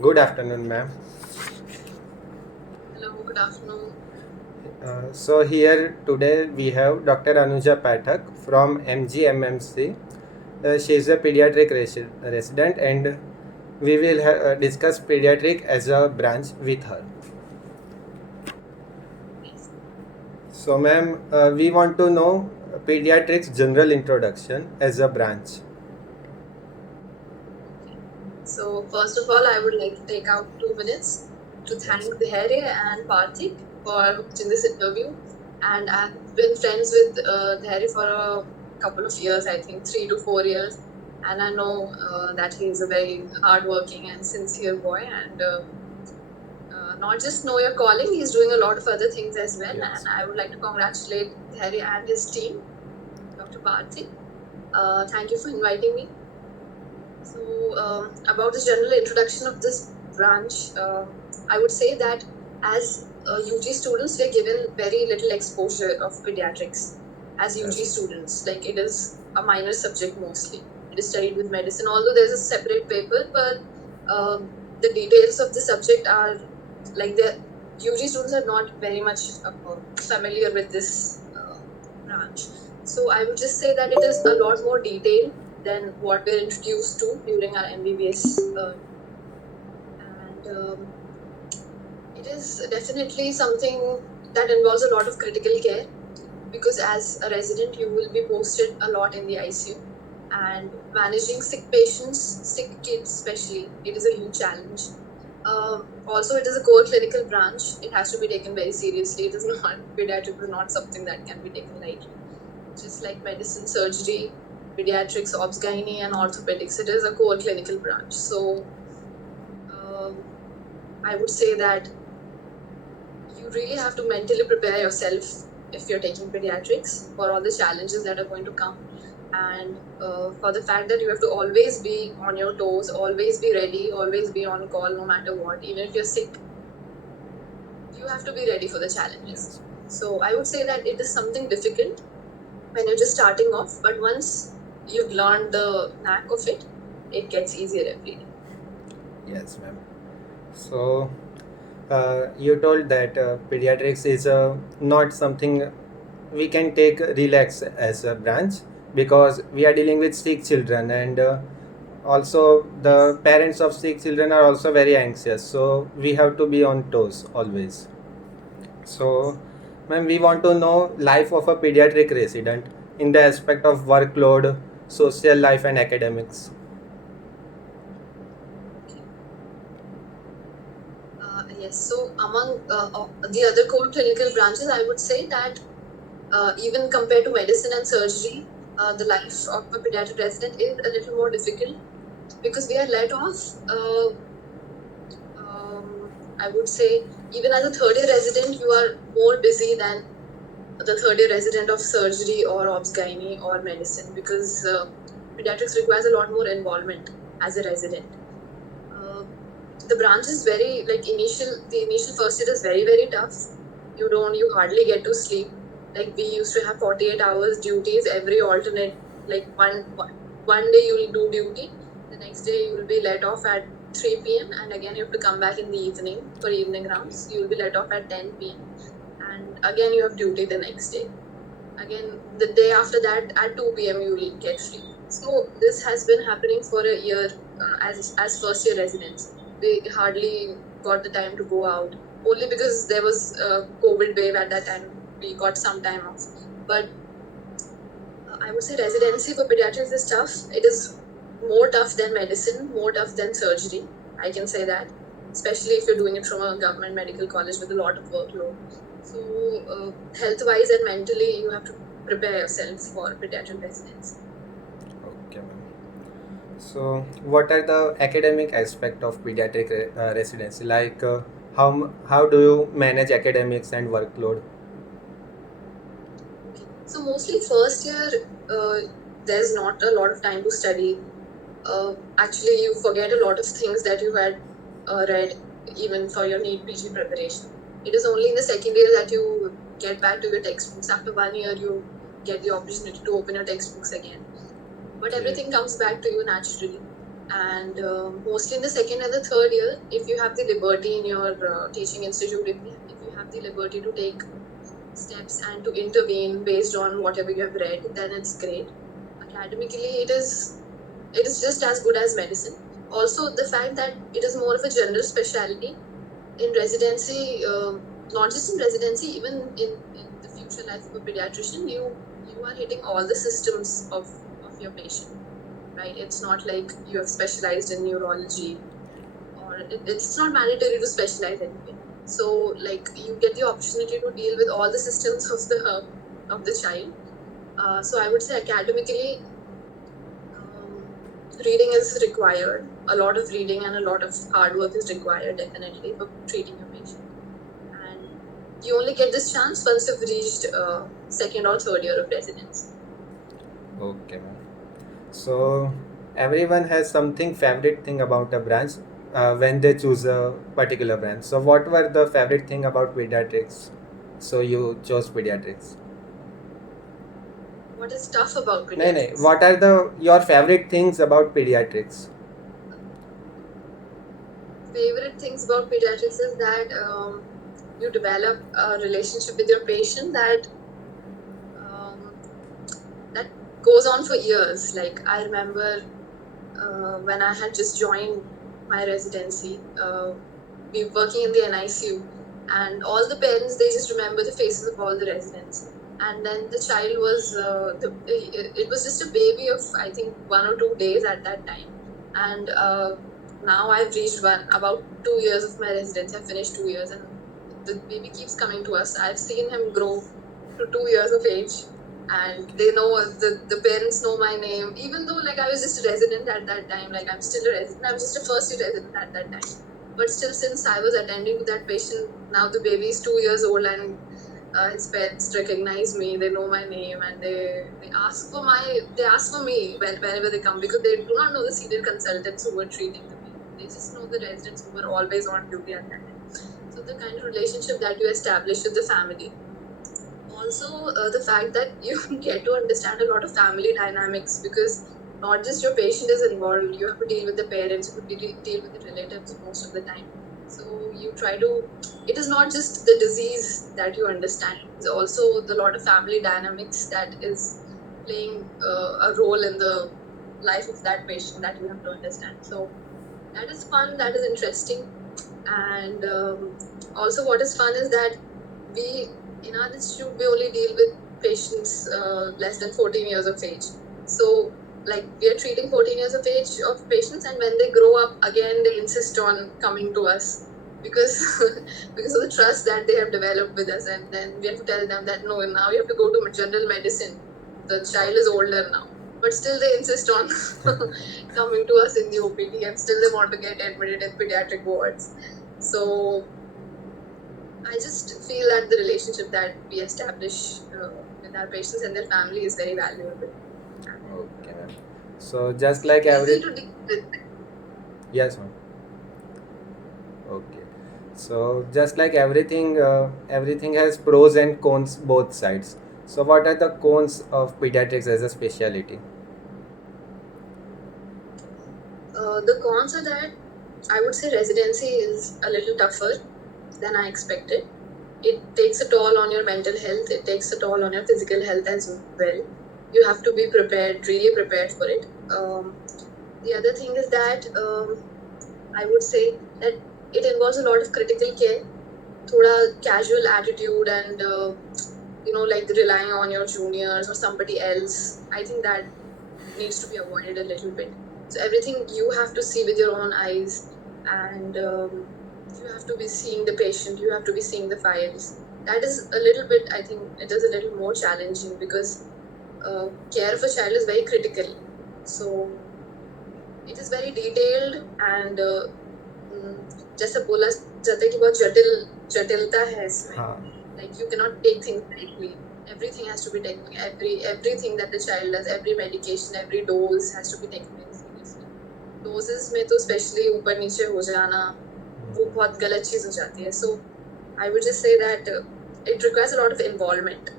Good afternoon, ma'am. Hello, good afternoon. So here today we have Dr. Anuja Pathak from MGMMC. She is a pediatric resident, and we will discuss pediatric as a branch with her. Yes. So, ma'am, we want to know pediatrics general introduction as a branch. Okay. So, first of all, I would like to take out 2 minutes to Yes. thank Dheri and Pathak for hosting this interview. And I've been friends with Dheri for a couple of years, I think 3 to 4 years. And I know that he's a very hardworking and sincere boy. And not just know your calling, he's doing a lot of other things as well. And Yes. I would like to congratulate Dheri and his team, Dr. Pathak. Thank you for inviting me. So, about the general introduction of this branch, I would say that as UG students, we are given very little exposure of pediatrics as UG Yes. students. Like it is a minor subject mostly. It is studied with medicine, although there's a separate paper, but the details of the subject are like the UG students are not very much familiar with this branch. So I would just say that it is a lot more detailed than what we're introduced to during our MBBS. And it is definitely something that involves a lot of critical care because as a resident, you will be posted a lot in the ICU. And managing sick patients, sick kids especially, it is a huge challenge. Also, it is a core clinical branch. It has to be taken very seriously. It is not, pediatrics is not something that can be taken lightly. Just like medicine, surgery, pediatrics, obs gynae, and orthopedics, it is a core clinical branch. So I would say that you really have to mentally prepare yourself if you're taking pediatrics for all the challenges that are going to come. And for the fact that you have to always be on your toes, always be ready, always be on call no matter what. Even if you're sick, you have to be ready for the challenges. Yes. So I would say that it is something difficult when you're just starting off, but once you've learned the knack of it, it gets easier every day. Yes, ma'am. So, you told that pediatrics is not something we can take relax as a branch because we are dealing with sick children, and also the Yes. parents of sick children are also very anxious, so we have to be on toes always. So, ma'am, we want to know life of a pediatric resident in the aspect of workload, social life, and academics. Okay. Yes. So among the other core clinical branches, I would say that even compared to medicine and surgery, the life of a pediatric resident is a little more difficult because we are let off. I would say even as a third year resident, you are more busy than the third year resident of surgery or obs gynae or medicine because pediatrics requires a lot more involvement as a resident. Uh, the branch is very like the initial first year is very tough. You hardly get to sleep. Like we used to have 48 hours duties every alternate, like one day you'll do duty, the next day you'll be let off at 3 p.m. and again you have to come back in the evening for evening rounds. You'll be let off at 10 p.m. and again you have duty the next day. Again the day after that at 2 p.m. you will get free. So this has been happening for a year as first year residents. We hardly got the time to go out only because there was a COVID wave at that time. We got some time off, but I would say residency for pediatrics is tough. It is more tough than medicine, more tough than surgery. I can say that, especially if you're doing it from a government medical college with a lot of workload. So, health-wise and mentally, you have to prepare yourself for pediatric residency. Okay, ma'am. So, what are the academic aspect of pediatric residency? Like, how do you manage academics and workload? Okay. So mostly first year, uh, there's not a lot of time to study. Actually, you forget a lot of things that you had read even for your NEET PG preparation. It is only in the second year that you get back to your textbooks. After 1 year, you get the opportunity to open your textbooks again. But Okay. everything comes back to you naturally. And mostly in the second and the third year, if you have the liberty in your teaching institute, if you have the liberty to take steps and to intervene based on whatever you have read, then it's great. Academically, it is just as good as medicine. Also, the fact that it is more of a general specialty in residency, not just in residency, even in the future life of a pediatrician, you are hitting all the systems of your patient, right? It's not like you have specialized in neurology, or it's not mandatory to specialize anyway. So, like, you get the opportunity to deal with all the systems of the child. So I would say academically, reading is required. A lot of reading and a lot of hard work is required, definitely, for treating your patient. And you only get this chance once you've reached second or third year of residency. Okay, ma'am. So everyone has something favorite thing about a branch when they choose a particular branch. So what were the favorite thing about pediatrics? So you chose pediatrics. What is tough about No, no. pediatrics? What are the your favorite things about pediatrics? Favorite things about pediatrics is that you develop a relationship with your patient that goes on for years. Like, I remember when I had just joined my residency, we were working in the NICU, and all the parents, they just remember the faces of all the residents. And then the child was, it was just a baby of, I think, 1 or 2 days at that time. And now I've reached about 2 years of my residency. I've finished 2 years, and the baby keeps coming to us. I've seen him grow to 2 years of age, and they know, the parents know my name, even though, like, I was just a resident at that time. Like, I'm still a resident, I was just a first year resident at that time, but still, since I was attending to that patient, now the baby is 2 years old, and his parents recognize me, they know my name, and they ask for me whenever they come, because they do not know the senior consultants who were treating the baby. They just know the residents who were always on duty at that time. So the kind of relationship that you establish with the family, also the fact that you get to understand a lot of family dynamics, because not just your patient is involved, you have to deal with the parents, you have to deal with the relatives most of the time. So you try to, it is not just the disease that you understand, it's also the lot of family dynamics that is playing a role in the life of that patient that you have to understand. So that is fun, that is interesting. And also, what is fun is that we, in our institute, we only deal with patients less than 14 years of age. So, like, we are treating 14 years of age of patients, and when they grow up, again, they insist on coming to us, because because of the trust that they have developed with us. And then we have to tell them that no, now you have to go to general medicine. The child is older now, but still they insist on coming to us in the OPD, and still they want to get admitted in pediatric wards. So I just feel that the relationship that we establish with our patients and their family is very valuable. Okay, ma'am. So It's just like easy every to deal with. yes, ma'am. Okay. So just like everything, everything has pros and cons both sides. So what are the cons of pediatrics as a specialty? The cons are that I would say residency is a little tougher than I expected. It takes a toll on your mental health, it takes a toll on your physical health as well. You have to be prepared, really prepared for it. The other thing is that I would say that it involves a lot of critical care, thoda casual attitude, and like relying on your juniors or somebody else. I think that needs to be avoided a little bit. So everything you have to see with your own eyes, and you have to be seeing the patient, you have to be seeing the files. That is a little bit, I think it is a little more challenging, because care of a child is very critical. So it is very detailed, and जैसे बोला जाता है कि बहुत जटिलता है इसमें. हाँ. Like, you cannot take things lightly. Everything has to be taken, everything that the child does, every medication, every dose has to be taken very seriously. Doses में तो especially ऊपर नीचे हो जाना, वो बहुत गलत चीज हो जाती है. So I would just say that it requires a lot of involvement.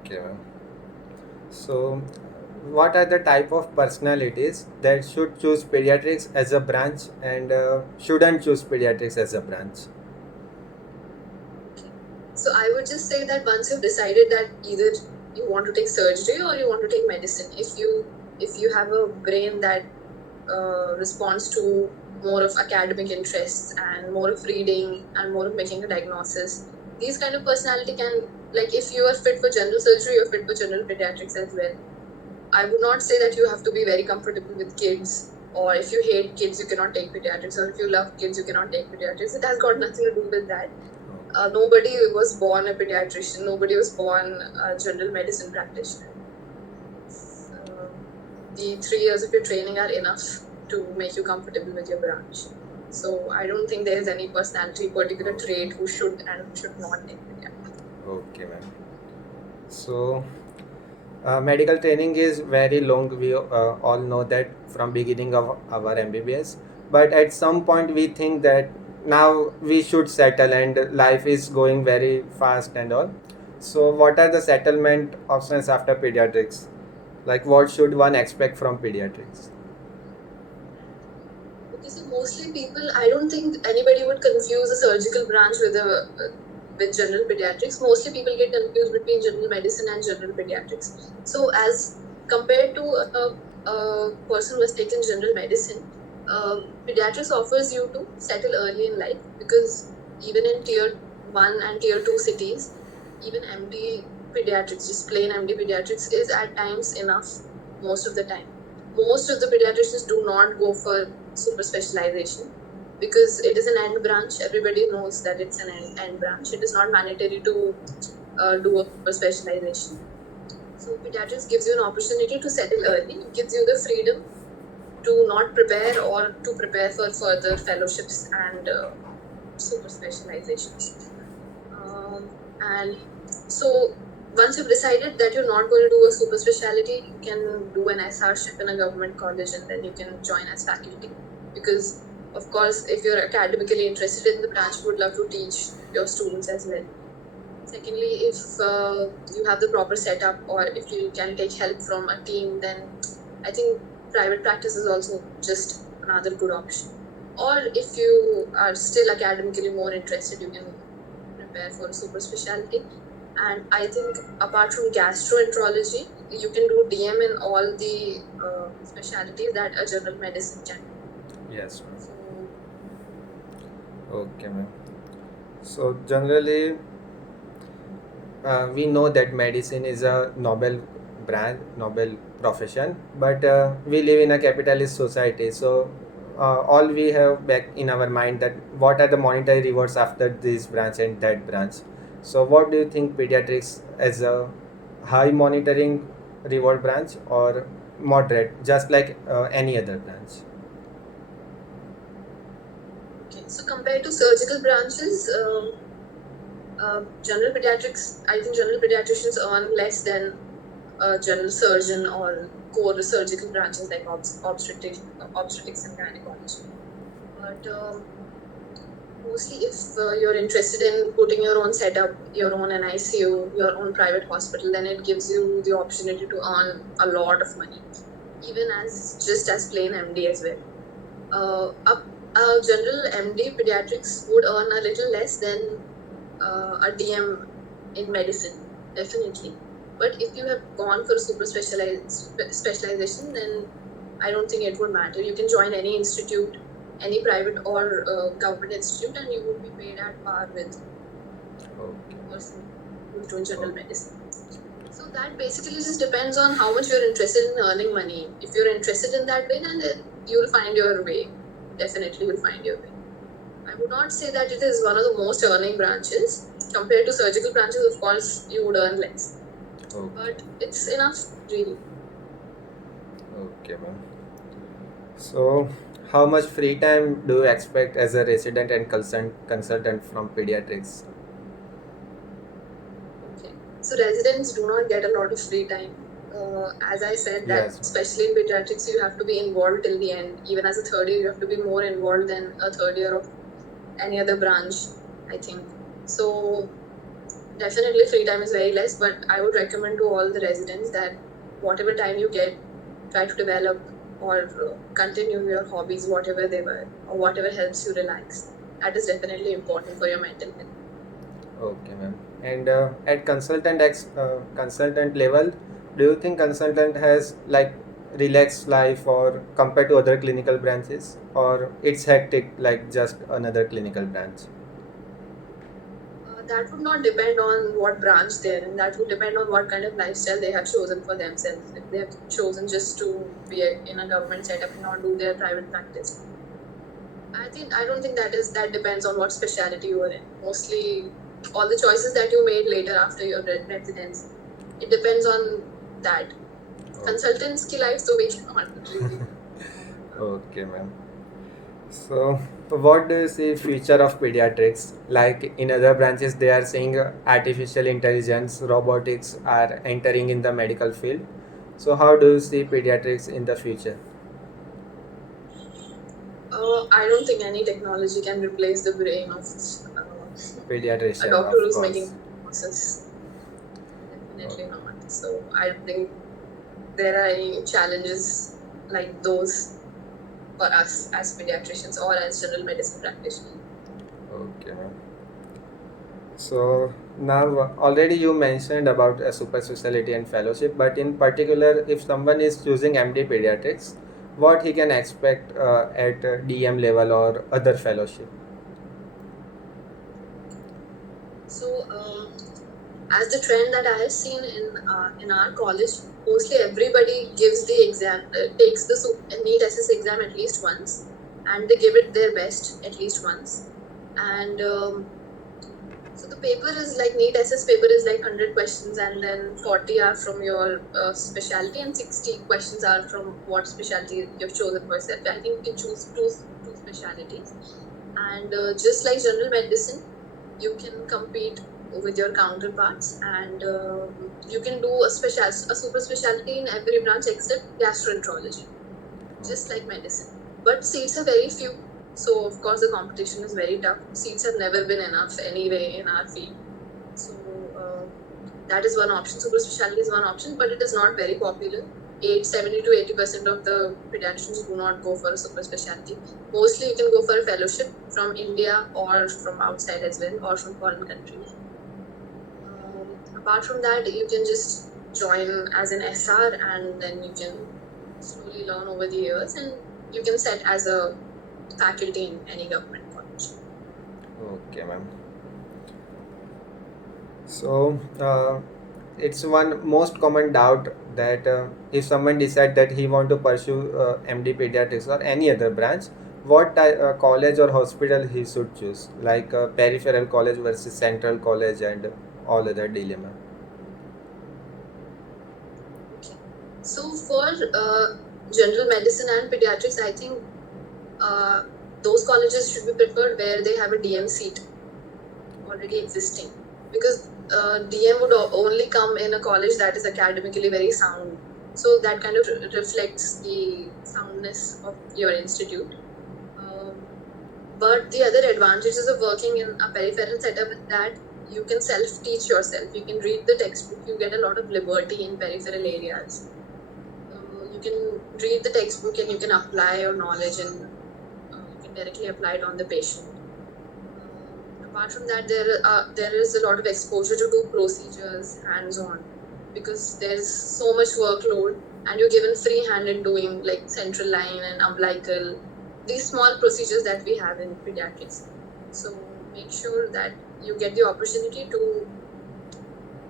Okay, ma'am. So what are the type of personalities that should choose pediatrics as a branch and shouldn't choose pediatrics as a branch? So I would just say that once you've decided that either you want to take surgery or you want to take medicine, if you have a brain that responds to more of academic interests and more of reading and more of making a diagnosis, these kind of personality can, like, if you are fit for general surgery, you're fit for general pediatrics as well. I would not say that you have to be very comfortable with kids, or if you hate kids, you cannot take pediatrics, or if you love kids, you cannot take pediatrics. It has got nothing to do with that. Nobody was born a pediatrician. Nobody was born a general medicine practitioner. The 3 years of your training are enough to make you comfortable with your branch. So I don't think there is any personality, particular trait who should and who should not take pediatrics. Okay, ma'am. So, medical training is very long. We all know that from beginning of our MBBS. But at some point, we think that now we should settle, and life is going very fast and all. So, what are the settlement options after pediatrics? Like, what should one expect from pediatrics? Okay, so mostly people, I don't think anybody would confuse a surgical branch with general pediatrics. Mostly people get confused between general medicine and general pediatrics. So as compared to a person who has taken general medicine, pediatrics offers you to settle early in life, because even in tier 1 and tier 2 cities, even MD pediatrics, just plain MD pediatrics, is at times enough most of the time. Most of the pediatricians do not go for super specialization because it is an end branch. Everybody knows that it's an end branch. It is not mandatory to do a super specialization. So pediatrics gives you an opportunity to settle early. It gives you the freedom to not prepare or to prepare for further fellowships and super specializations. And so once you've decided that you're not going to do a super specialty, you can do an SRship in a government college and then you can join as faculty. Because, of course, if you're academically interested in the branch, you would love to teach your students as well. Secondly, if you have the proper setup or if you can take help from a team, then I think private practice is also just another good option. Or if you are still academically more interested, you can prepare for a super specialty. And I think apart from gastroenterology, you can do DM in all the specialties that a general medicine can do. Yes, ma'am. So, Okay, ma'am. So generally, we know that medicine is a noble brand, noble profession, but we live in a capitalist society. So all we have back in our mind that what are the monetary rewards after this branch and that branch. So what do you think pediatrics as a high monitoring reward branch or moderate, just like any other branch? okay. So compared to surgical branches, general pediatrics, I think general pediatricians earn less than a general surgeon or core surgical branches like obstetrics and gynecology. But mostly if you're interested in putting your own setup, your own NICU, your own private hospital, then it gives you the opportunity to earn a lot of money, even as just as plain MD as well. A general MD pediatrics would earn a little less than a DM in medicine, definitely. But if you have gone for super specialization, then I don't think it would matter. You can join any institute, any private or government institute, and you would be paid at par with a person who's doing general medicine. So that basically just depends on how much you're interested in earning money. If you're interested in that way, then you'll find your way. Definitely, you'll find your way. I would not say that it is one of the most earning branches. Compared to surgical branches, of course, you would earn less. Okay. But it's enough, really. Okay, ma'am. So, how much free time do you expect as a resident and consultant from pediatrics? Okay. So residents do not get a lot of free time. As I said, that Yes, ma'am. especially in pediatrics, you have to be involved till the end. Even as a third year, you have to be more involved than a third year of any other branch, I think. So definitely free time is very less, but I would recommend to all the residents that whatever time you get, try to develop or continue your hobbies, whatever they were, or whatever helps you relax. That is definitely important for your mental health. Okay, ma'am. And at consultant level, do you think consultant has like relaxed life or compared to other clinical branches, or it's hectic like just another clinical branch? That would not depend on what branch they're in. That would depend on what kind of lifestyle they have chosen for themselves. If they have chosen just to be in a government setup and not do their private practice, I don't think that depends on what specialty you are in. Mostly, all the choices that you made later after your residency, it depends on that. Consultants की life तो we cannot really. Okay, ma'am. So, what do you see future of pediatrics? Like in other branches, they are saying artificial intelligence, robotics are entering in the medical field. So, how do you see pediatrics in the future? I don't think any technology can replace the brain of a Pediatrician, doctor of who's making course. diagnosis. Definitely not. So I don't think there are any challenges like those for us as pediatricians or as general medicine practitioners. Okay, ma'am. So now already you mentioned about a super specialty and fellowship, but in particular, if someone is choosing MD pediatrics, what he can expect at DM level or other fellowship? So as the trend that I have seen in our college, mostly everybody gives the exam, takes the NEET SS exam at least once, and they give it their best at least once. And so the paper is like NEET SS paper is like 100 questions, and then 40 are from your specialty, and 60 questions are from what specialty you've chosen for yourself. I think you can choose two specialties, and just like general medicine, you can compete with your counterparts, and you can do a super specialty in every branch except gastroenterology, just like medicine. But seats are very few, so of course the competition is very tough. Seats have never been enough anyway in our field. So that is one option. Super specialty is one option, but it is not very popular. 70 to 80% of the pediatricians do not go for a super specialty. Mostly you can go for a fellowship from India or from outside as well, or from foreign countries. Apart from that, you can just join as an SR, and then you can slowly learn over the years, and you can set as a faculty in any government college. Okay, ma'am. So it's one most common doubt that if someone decide that he want to pursue MD pediatrics or any other branch, what college or hospital he should choose, like peripheral college versus central college and all other dilemma. Okay. So for general medicine and pediatrics, I think those colleges should be preferred where they have a DM seat already existing, because DM would only come in a college that is academically very sound. So that kind of reflects the soundness of your institute. But the other advantages of working in a peripheral setup is that you can self-teach yourself. You can read the textbook. You get a lot of liberty in peripheral areas. You can read the textbook and you can apply your knowledge, and you can directly apply it on the patient. Apart from that, there is a lot of exposure to do procedures hands-on, because there's so much workload, and you're given free hand in doing like central line and umbilical, these small procedures that we have in pediatrics. So make sure that you get the opportunity to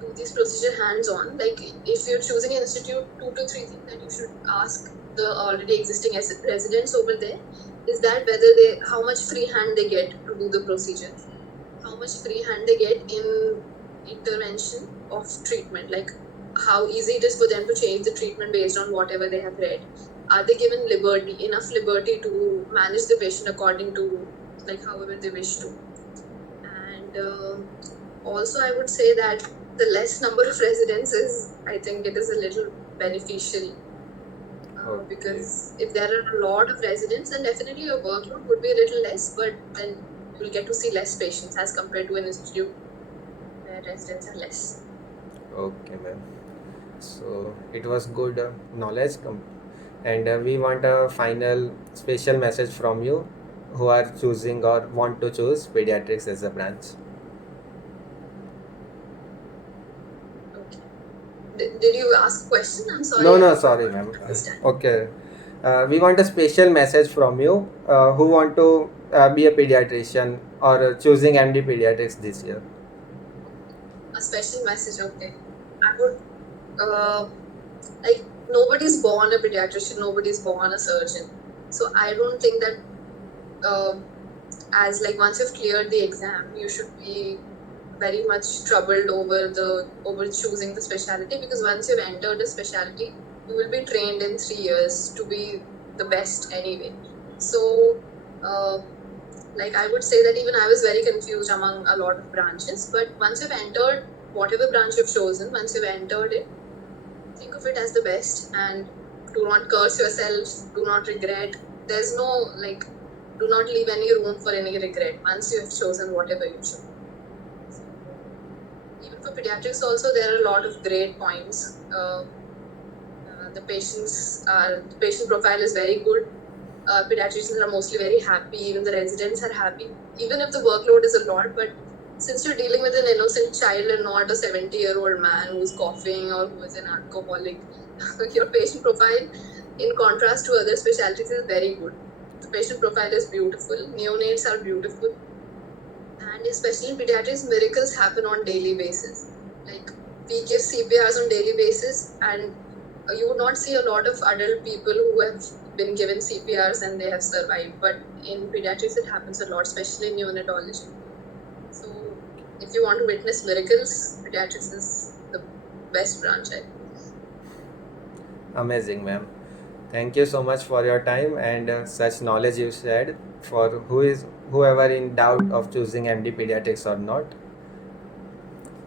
do these procedure hands-on. Like if you're choosing an institute, 2 to 3 things that you should ask the already existing residents over there is that whether how much free hand they get to do the procedure, how much free hand they get in intervention of treatment, like how easy it is for them to change the treatment based on whatever they have read. Are they given enough liberty to manage the patient according to like however they wish to? And also I would say that the less number of residents is, I think it is a little beneficial, because if there are a lot of residents, then definitely your workload would be a little less, but then you'll get to see less patients as compared to an institute where residents are less. Okay, ma'am. So it was good knowledge, and we want a final special message from you who are choosing or want to choose pediatrics as a branch. Okay. Did you ask a question? I'm sorry. No, I no, did sorry, not ma'am. understand. Okay. We want a special message from you who want to be a pediatrician or choosing MD pediatrics this year. A special message, okay. I would, like, nobody's born a pediatrician, nobody's born a surgeon. So I don't think that, as like once you've cleared the exam, you should be very much troubled over choosing the specialty, because once you've entered a specialty, you will be trained in 3 years to be the best anyway. So, like, I would say that even I was very confused among a lot of branches, but once you've entered whatever branch you've chosen, once you've entered it, think of it as the best, and do not curse yourself, do not regret. There's no, like, do not leave any room for any regret once you have chosen whatever you chose. Even for pediatrics also, there are a lot of great points. The patient profile is very good. Pediatricians are mostly very happy. Even the residents are happy, even if the workload is a lot. But since you're dealing with an innocent child and not a 70-year-old man who's coughing or who is an alcoholic, your patient profile, in contrast to other specialties, is very good. The patient profile is beautiful. Neonates are beautiful. And especially in pediatrics, miracles happen on daily basis. Like, we give CPRs on daily basis, and you would not see a lot of adult people who have been given CPRs and they have survived. But in pediatrics, it happens a lot, especially in neonatology. So, if you want to witness miracles, pediatrics is the best branch, I think. Amazing, ma'am. Thank you so much for your time and such knowledge you shared for whoever in doubt of choosing MD pediatrics or not.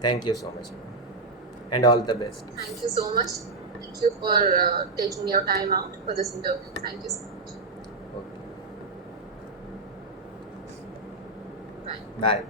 Thank you so much, and all the best. Thank you so much. Thank you for taking your time out for this interview. Thank you so much. Okay. Bye. Bye.